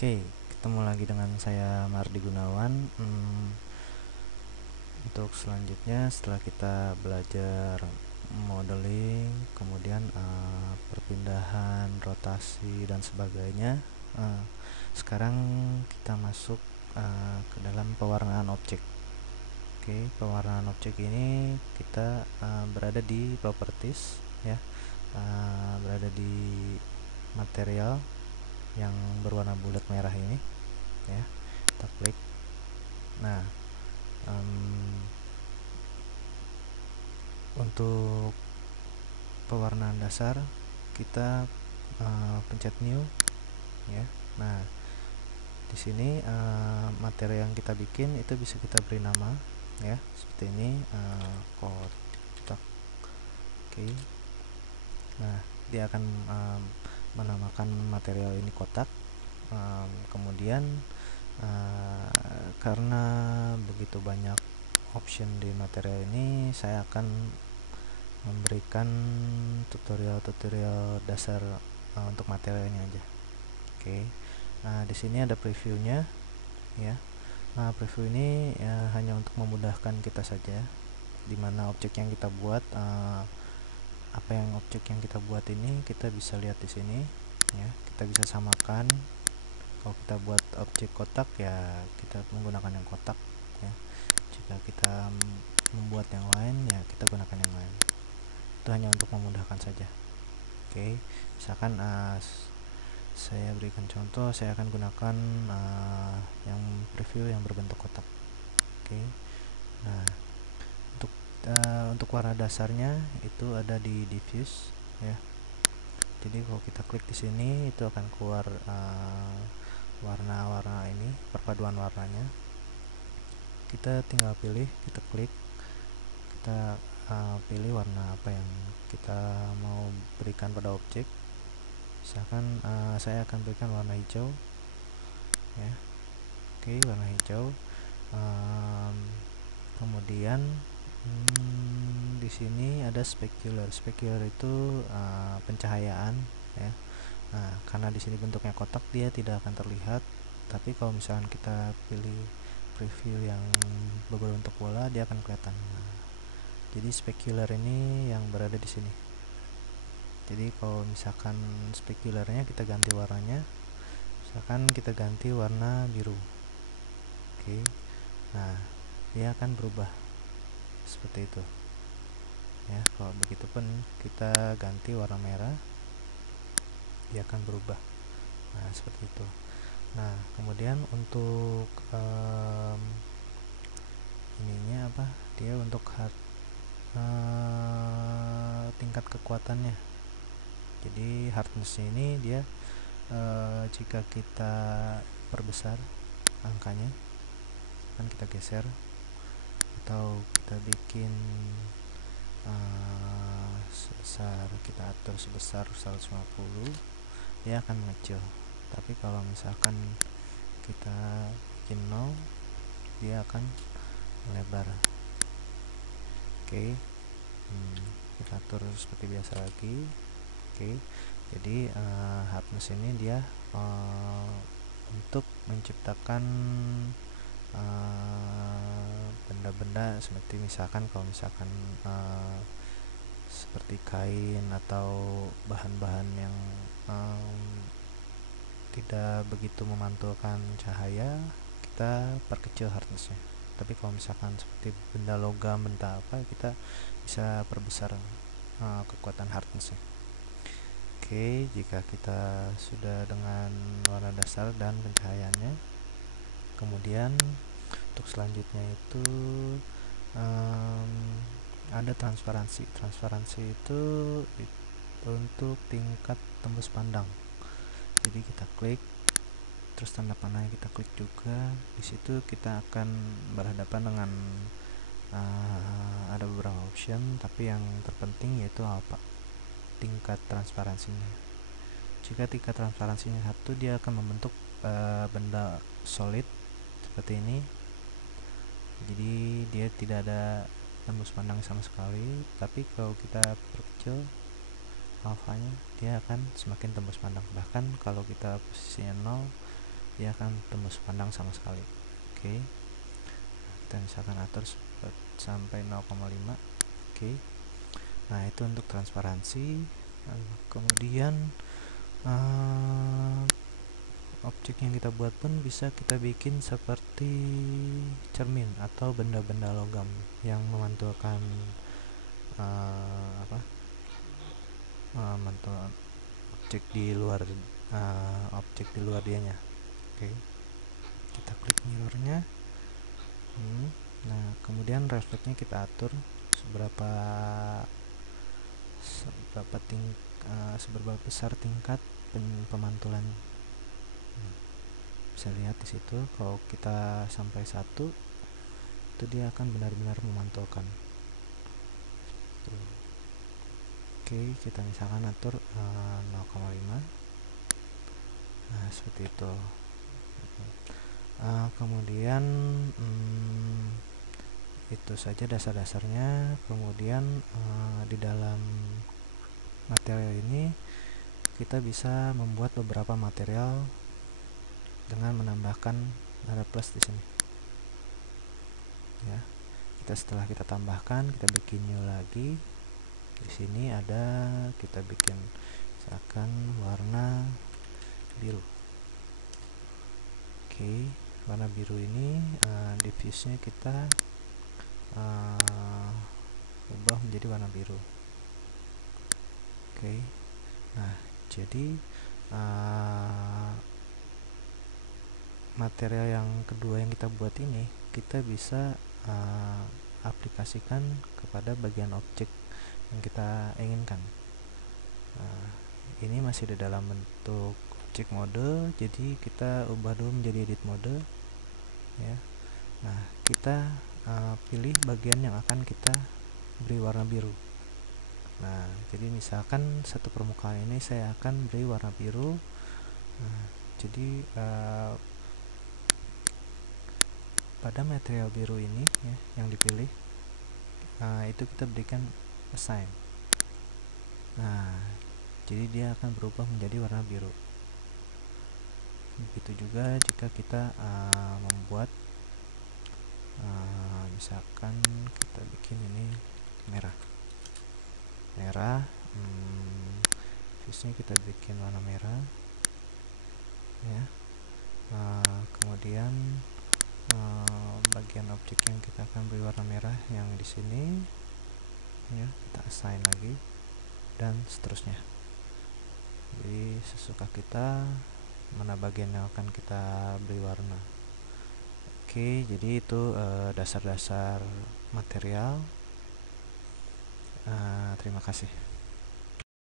Oke, ketemu lagi dengan saya Mardi Gunawan. Untuk selanjutnya, setelah kita belajar modeling, kemudian perpindahan, rotasi dan sebagainya, sekarang kita masuk ke dalam pewarnaan objek. Oke, pewarnaan objek ini kita berada di properties, ya, berada di material yang berwarna bulat merah ini, ya. Kita klik. Nah, untuk pewarnaan dasar kita pencet new, ya. Nah, di sini materi yang kita bikin itu bisa kita beri nama, ya, seperti ini, kotak. Oke. Nah, dia akan menamakan material ini kotak. Kemudian karena begitu banyak option di material ini, saya akan memberikan tutorial dasar untuk material ini aja. Oke. Nah, di sini ada previewnya, ya. Nah, preview ini hanya untuk memudahkan kita saja, dimana objek yang kita buat, objek yang kita buat ini kita bisa lihat di sini, ya. Kita bisa samakan. Kalau kita buat objek kotak, ya kita menggunakan yang kotak, ya. Jika kita membuat yang lain, ya kita gunakan yang lain. Itu hanya untuk memudahkan saja. Oke, misalkan saya berikan contoh, saya akan gunakan yang preview yang berbentuk kotak. Oke. Nah, untuk warna dasarnya itu ada di diffuse, ya. Jadi kalau kita klik di sini itu akan keluar warna-warna ini, perpaduan warnanya. Kita tinggal pilih, kita klik, kita pilih warna apa yang kita mau berikan pada objek. Misalkan saya akan berikan warna hijau, ya. Oke, warna hijau. Kemudian di sini ada specular. Specular itu pencahayaan, ya. Nah, karena di sini bentuknya kotak, dia tidak akan terlihat. Tapi kalau misalkan kita pilih preview yang berbentuk bola, dia akan kelihatan. Nah, jadi specular ini yang berada di sini. Jadi kalau misalkan spekularnya kita ganti warnanya, misalkan kita ganti warna biru. Oke. Nah, dia akan berubah seperti itu, ya. Kalau begitu pun kita ganti warna merah, dia akan berubah. Nah, seperti itu. Nah, kemudian untuk ininya apa? Dia untuk tingkat kekuatannya. Jadi hardness ini dia jika kita perbesar angkanya, kan kita geser atau kita bikin kita atur sebesar 150, dia akan mengecil. Tapi kalau misalkan kita bikin 0, dia akan melebar. Oke. Kita atur seperti biasa lagi. Oke. Jadi hardness ini dia untuk menciptakan benda-benda seperti misalkan kalau misalkan seperti kain atau bahan-bahan yang tidak begitu memantulkan cahaya, kita perkecil hardnessnya. Tapi kalau misalkan seperti benda logam, benda apa, kita bisa perbesar kekuatan hardnessnya. Oke, jika kita sudah dengan warna dasar dan pencahayaannya, kemudian untuk selanjutnya itu ada transparansi. Transparansi itu untuk tingkat tembus pandang. Jadi kita klik, terus tanda panahnya kita klik juga. Di situ kita akan berhadapan dengan ada beberapa option, tapi yang terpenting yaitu apa? Tingkat transparansinya. Jika tingkat transparansinya 1, dia akan membentuk benda solid seperti ini. Jadi dia tidak ada tembus pandang sama sekali. Tapi kalau kita perkecil alfanya, dia akan semakin tembus pandang. Bahkan kalau kita posisinya 0, dia akan tembus pandang sama sekali. Oke, kita misalkan atur sampai 0,5. Oke, nah itu untuk transparansi. Kemudian objek yang kita buat pun bisa kita bikin seperti cermin atau benda-benda logam yang memantulkan mantul objek di luar dianya. Oke, kita klik mirrornya. Nah, kemudian refleksnya kita atur seberapa besar tingkat pemantulan. Bisa lihat di situ, kalau kita sampai 1 itu dia akan benar-benar memantulkan. Oke, kita misalkan atur 0,5. Nah, seperti itu. Kemudian itu saja dasar-dasarnya. Kemudian di dalam material ini kita bisa membuat beberapa material dengan menambahkan ada plus di sini. Ya, setelah kita tambahkan, kita bikin new lagi. Di sini ada, kita bikin misalkan warna biru. Oke, warna biru ini diffuse-nya kita ubah menjadi warna biru. Oke, nah jadi material yang kedua yang kita buat ini kita bisa aplikasikan kepada bagian objek yang kita inginkan. Ini masih di dalam bentuk objek mode, jadi kita ubah dulu menjadi edit mode ya. Nah, kita pilih bagian yang akan kita beri warna biru. Nah, jadi misalkan satu permukaan ini saya akan beri warna biru. Nah, jadi pada material biru ini ya, yang dipilih itu kita berikan assign. Nah, jadi dia akan berubah menjadi warna biru. Begitu juga jika kita membuat misalkan kita bikin ini merah, fuse-nya kita bikin warna merah ya. Kemudian bagian objek yang kita akan beri warna merah yang di sini ya, kita assign lagi dan seterusnya. Jadi sesuka kita mana bagian yang akan kita beri warna. Oke, jadi itu dasar-dasar material. Terima kasih.